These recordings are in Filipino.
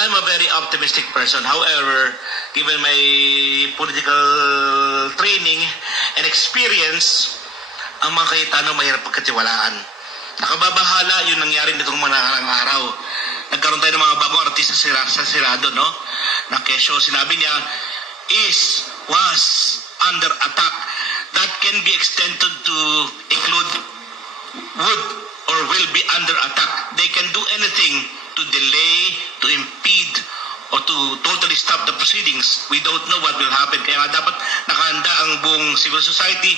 I'm a very optimistic person. However, given my political training and experience, ang mga Cayetano mahirap pagkatiwalaan. Nakababahala yung nangyari nitong mga nakarang araw. Nagkaroon tayo ng mga bagong artista sa Senado, no? Na kesyo, sinabi niya, was under attack. That can be extended to include would or will be under attack. They can do anything to delay, to impede, o to totally stop the proceedings. We don't know what will happen. Kaya nga dapat nakahanda ang buong civil society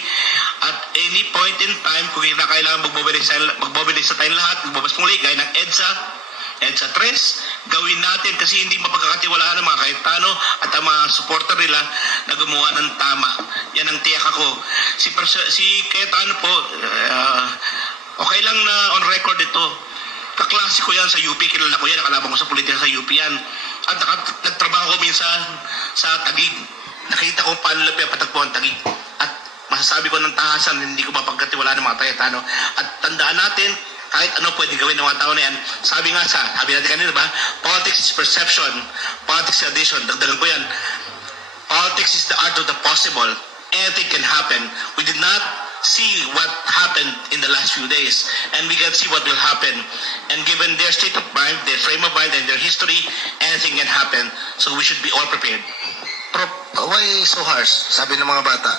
at any point in time, kung kailangan magmobilize tayong lahat, magbabas muli, gaya ng EDSA 3, gawin natin kasi hindi mapagkakatiwalaan ng mga Cayetano at ang mga supporter nila na gumawa ng tama. Yan ang tiyak ako. Si Cayetano po, okay lang na on record ito. Kaklase ko yan sa UP, kilala ko yan, nakalaban ko sa politika sa UP yan. At nagtrabaho ko minsan sa Taguig. Nakita ko paano lang pinapatagpo ang Taguig. At masasabi ko ng tahasan, hindi ko mapagkatiwalaan ng mga Cayetano. At tandaan natin, kahit ano pwede gawin ng mga tao na yan. Sabi natin kanina ba, politics is perception, politics is addition. Dagdagan ko yan. Politics is the art of the possible. Anything can happen. We did not see what happened in the last few days, and we can see what will happen. And given their state of mind, their frame of mind, and their history, anything can happen. So we should be all prepared. Why so harsh? Sabi ng mga bata.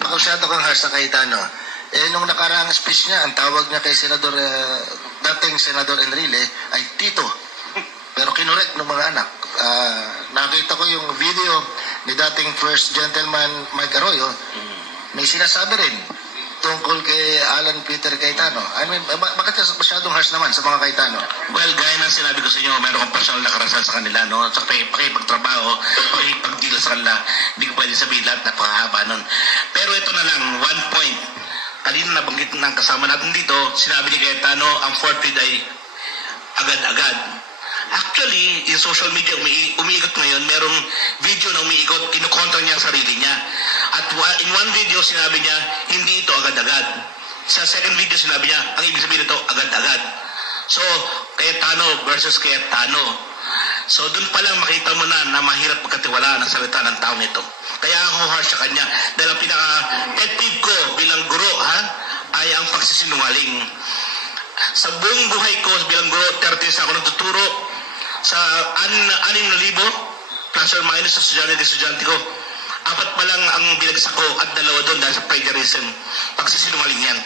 Baka masyado kang harsh sa Cayetano. Nung nakaraang speech niya, ang tawag niya kay dating Senador Enrile ay Tito. Pero kinorek ng mga anak. Nakita ko yung video ni dating First Gentleman Mike Arroyo. May sinasabi rin tungkol kay Alan Peter Cayetano. I mean, bakit masyadong harsh naman sa mga Cayetano? Well, gaya ng sinabi ko sa inyo, meron kong personal na karanasan sa kanila, no? Sa pakipagtrabaho, pakipag-deal sa kanila, hindi ko pwede sabihin lahat, napakahaba nun. Pero ito na lang, one point. Kanina nabanggit ng kasama natin dito, sinabi ni Cayetano, ang forfeit ay agad-agad. Actually, in social media, umiikot ngayon, merong video na umiikot, kinukontra niya ang sarili niya. At in one video, sinabi niya, hindi ito agad-agad. Sa second video, sinabi niya, ang ibig sabihin ito, agad-agad. So, Cayetano versus Cayetano. So, dun pa lang makita mo na mahirap pagkatiwalaan ang salita ng taong ito. Kaya ako harsh sa kanya. Dahil ang pinaka-pet peeve ko bilang guro, ay ang pagsisinungaling. Sa buong buhay ko bilang guro, 30 years ako nagtuturo sa 6,000 plus or minus sa estudyante ko. 4 pa lang ang binagsak ko at 2 doon dahil sa plagiarism. Pagsisinungaling yan.